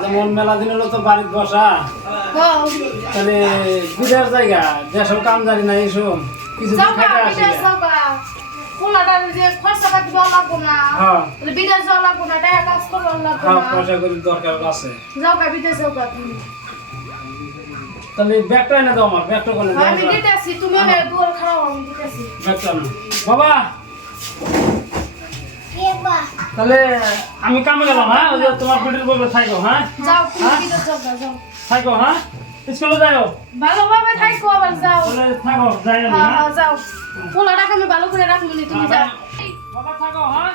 যেমন মেলা দিন হলো তো বাড়িতে বসা তাহলে বিদেশ জায়গা যেসব কাম জানি না এসব কিছু খাইতে আসে পয়সা করে দরকার আছে তাহলে ব্যাগটা এনে দাও আমার ব্যাগটা কোনে ব্যাগটা না বাবা তাহলে আমি কামে গেলাম হ্যাঁ ওই যে তোমার পিটির বলবে থাকো হ্যাঁ থাকো হ্যাঁ স্কুলে যাও ভালোভাবে থাকো আবার যাও তাহলে থাকো যাই আমি হ্যাঁ হ্যাঁ যাও পোলাটাকে আমি ভালো করে রাখবো নি তুমি যাও বাবা থাকো হ্যাঁ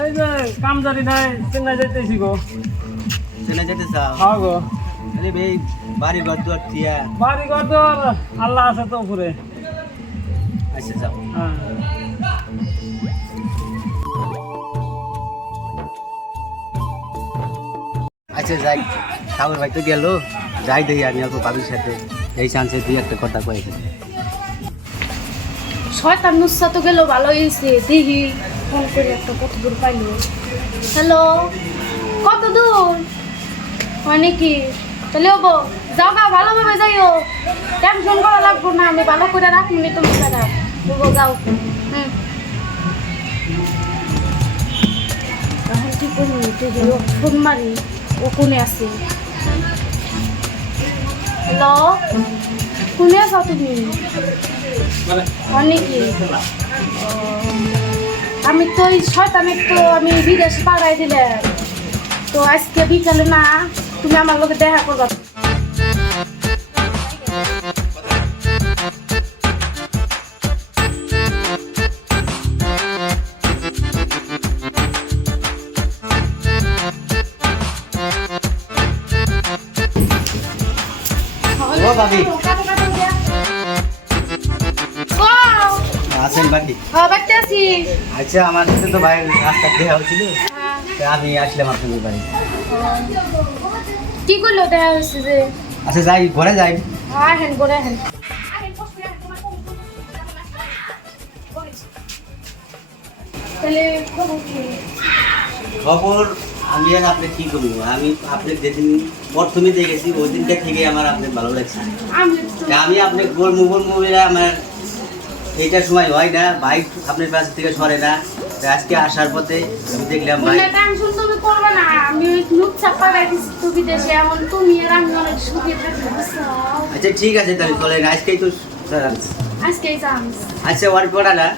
এই যে কাম জানি নাই চেন্নাই যাইতেছি গো চলে যেতে চাও হ্যাঁ গো আরে ভাই বাড়ি ঘর দুয়ার দিয়া বাড়ি ঘর তো আল্লাহ আছে তো উপরে আচ্ছা যাও হ্যাঁ আচ্ছা যাই সাগর ভাই তো গেল যাই দেখি আমি অল্প বাবির সাথে এই চান্সে দুই একটা কথা কয়েছে শয়তান নুসা তো গেল ভালো হয়েছে দেখি ফোন করে একটা কত দূর পাইলো হ্যালো কত দূর হয় নাকি তাহলে ওবো যাও গা ভালোভাবে যাইও টেনশন করা লাগবো না আমি ভালো করে রাখবো নি তুমি দাদা বলবো যাও এখন কি করবো তুই ফোন মারি ও কোনে আছে হ্যালো কোনে আছো তুমি অনেকে আমি তো এই শয়তানে তো আমি বিদেশ পাড়াই দিলে তো আজকে বিকালে না তুমি আমার লোকে দেখা করবা ও ভাবি আছেন বাকি হ্যাঁ বাচ্চা আছি আচ্ছা আমার সাথে তো ভাই রাস্তা দেখা হয়েছিল তো আমি আসলাম আপনাদের বাড়ি কি করলো দেখা হয়েছে যে আচ্ছা যাই ঘরে যাই হ্যাঁ হ্যাঁ করে হ্যাঁ তাহলে খবর কি? খবর আমি আর আপনি কি করবো আমি আপনার যেদিন প্রথমে দেখেছি ওই দিনটা থেকে আমার আপনার ভালো লাগছে আমি তো আমি আপনি বলবো আমার এইটার সময় হয় না বাইক আপনার কাছ থেকে সরে না তো আজকে আসার পথে আমি দেখলাম ভাই বললে টেনশন তুমি করবে না আমি ওই লোক চাপা রাখিছি তো বিদেশে এমন তুমি আর আমি অনেক সুখে থাকবো বুঝছো? আচ্ছা ঠিক আছে তাহলে চলেন আজকেই তো আজকেই চান্স আচ্ছা ওর পড়াটা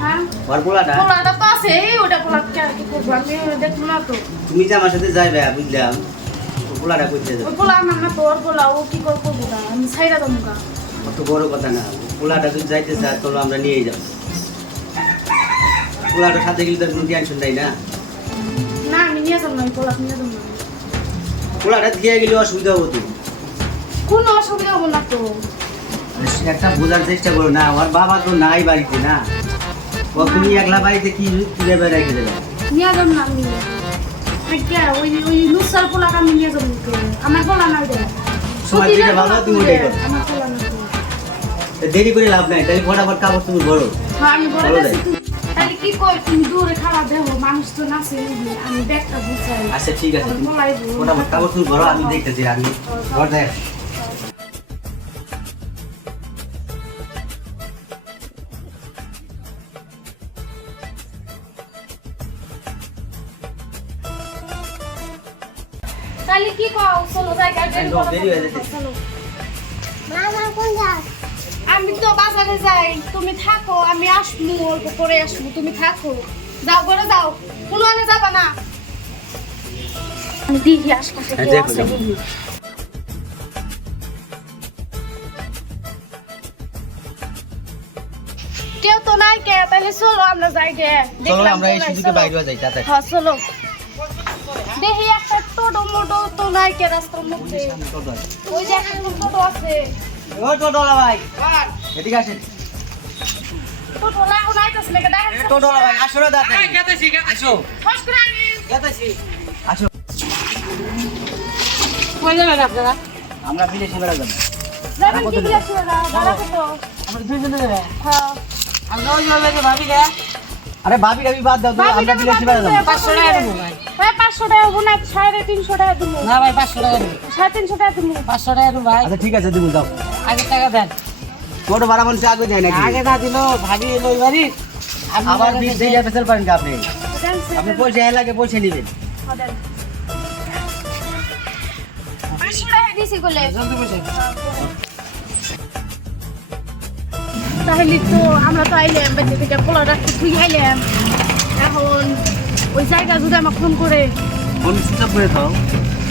হ্যাঁ ওর পড়াটা পোলাটা তো আছে ওটা পোলা কি করবো আমি দেখবো না তো তুমি যে আমার সাথে যাইবে বুঝলাম ও পোলাটা করতে যাবে ওই পোলা আমার না তো ওর পোলা ও কি করবো না আমি ছাইরা দেবো গা অত বড় কথা না পোলাটা যদি যাইতে চায় চলো আমরা নিয়েই যাবো পোলাটার সাথে গেলে তো কোনো টেনশন নাই না না আমি নিয়ে যাবো না ওই পোলা নিয়ে যাবো না পোলাটা দিয়ে গেলে অসুবিধা হবো তো কোনো অসুবিধা হবো না তো একটা বোঝার চেষ্টা করো না ওর বাবা তো নাই বাড়িতে না ও তুমি একলা বাড়িতে কি কিভাবে রেখে দেবে নিয়ে যাবো না আমি আজ্ঞা ওই ওই লুসার পোলাটা আমি নিয়ে যাবো তো আমার পোলা না দে সময় যেটা ভালো তুমি ওটাই করো আমার পোলা না তো তো দেরি করে লাভ নাই তাহলে ফটাফট কাপড় তুমি ভরো হ্যাঁ আমি বলে ভালো দিচ্ছি তাহলে কি কই তুমি দূরে খাওয়া দেবো মানুষ তো নাচে আমি ব্যাগটা বুঝাই আচ্ছা ঠিক আছে আমার পোলাই ফটাফট কাপড় তুমি ভরো আমি দেখতেছি আমি ঘর দেখ তাহলে কি কও চলো জায়গা একদম দেরি হয়ে যাচ্ছে। চলো মামা কোন যাস আমি তো বাজারে যাই তুমি থাকো আমি আসবো অল্প করে আসবো তুমি থাকো যাও করে যাও কোনো আনে যাবা না আমি দেখি আশপাশে হ্যাঁ, কেউ দেখো, আছে দেখো। দেখি। কেউ তো নাই কে তাহলে চলো আমরা যাই গে চলো দেখলাম আমরা এই তো নাই, সুযোগে চলো। বাইরে যাই তাতে হ্যাঁ চলো দেখি একটা টোটো মোটো তো নাই কে রাস্তার মধ্যে ওই যে একটা টোটো আছে ও টোটোলা ভাই এদিকে আসেন টোটো লাগো নাই তো সেটা দেখা টোটোলা ভাই আসো না তাড়াতাড়ি আসো ফস করে আনি যাইতেছি আসো কই যাবেন আপনারা আমরা বিদেশে বেড়া যাবো। যাবেন কি বিলাস ভাড়া কত? আমরা দুইজনে যাবে হ্যাঁ আমরা ওই যাবে ভাবি না আরে ভাবি রাবি বাদ দাও তো, আমরা বিদেশে বেড়া যাবো। 500 টাকা দেবো ভাই। ভাই 500 টাকা হবো না 350 টাকা দেবো। না ভাই 500 টাকা দেবো 350 টাকা দেবো। 500 টাকা দেবো ভাই আচ্ছা ঠিক আছে দিব যাও। আগে টাকা দেন ছোট ভাড়া মানুষ আগে দেয় নাকি? আগে না দিলো ভাবি এলো বাড়ি আবার বিল দিয়ে ফেসেল পারেন কি আপনি? দেন আপনি পয়সা এর লাগে পয়সা নেবেন। দেন 500 টাকা দিছি কইলে জলদি বসে তাহলে তো আমরা তো আইলাম বাইরে থেকে পোলা রাখতে তুই আইলাম এখন ওই জায়গা যদি আমাকে ফোন করে ফোন সুইচ অফ করে দাও।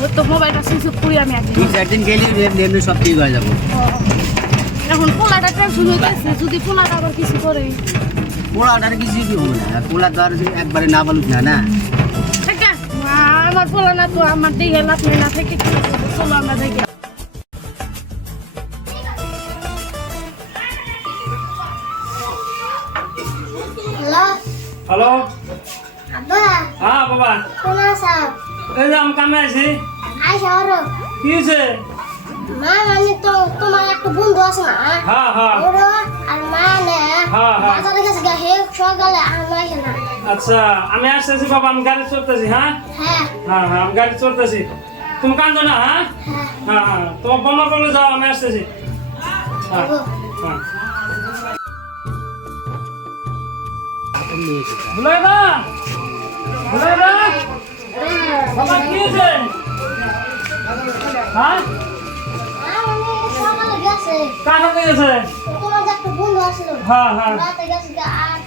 ওর তো মোবাইলটা সুইচ অফ করি আমি আগে দুই চার দিন গেলে এমনি সব ঠিক হয়ে যাবো। এখন পোলাটা টেনশন হইতেছে যদি পোলাটা আবার কিছু করে পোলা ওটার কিছু কি হবে না, পোলা তো আর একবারে না বলুক না না। ঠিক আছে আমার পোলা না তো আমার দিকে লাভ নেই না থেকে কি করবো? চলো আমরা দেখি হ্যালো হ্যালো আব্বা হ্যাঁ বাবা কোন আছো এই যে আমি কামে আছি আইসা ওরো কি হয়েছে মা মানে তো তোমার একটা বন্ধু আছে না হ্যাঁ হ্যাঁ ওরো আর মা নে হ্যাঁ, হ্যাঁ। বাজারে গেছে গা হে সকালে আমার আসে না আচ্ছা আমি আসতেছি বাবা আমি গাড়ি চলতেছি হ্যাঁ হ্যাঁ হ্যাঁ হ্যাঁ আমি গাড়ি চলতেছি তুমি কান্দো না হ্যাঁ হ্যাঁ হ্যাঁ হ্যাঁ তোমার বোমা বলে যাও আমি আসতেছি হ্যাঁ হ্যাঁ বুলাইবা বুলাইবা বাবা কি হয়েছে হ্যাঁ মা মানে সকালে গেছে কার সাথে গেছে তোমার যে একটা বন্ধু আছিল হ্যাঁ হ্যাঁ রাতে গেছে গা আর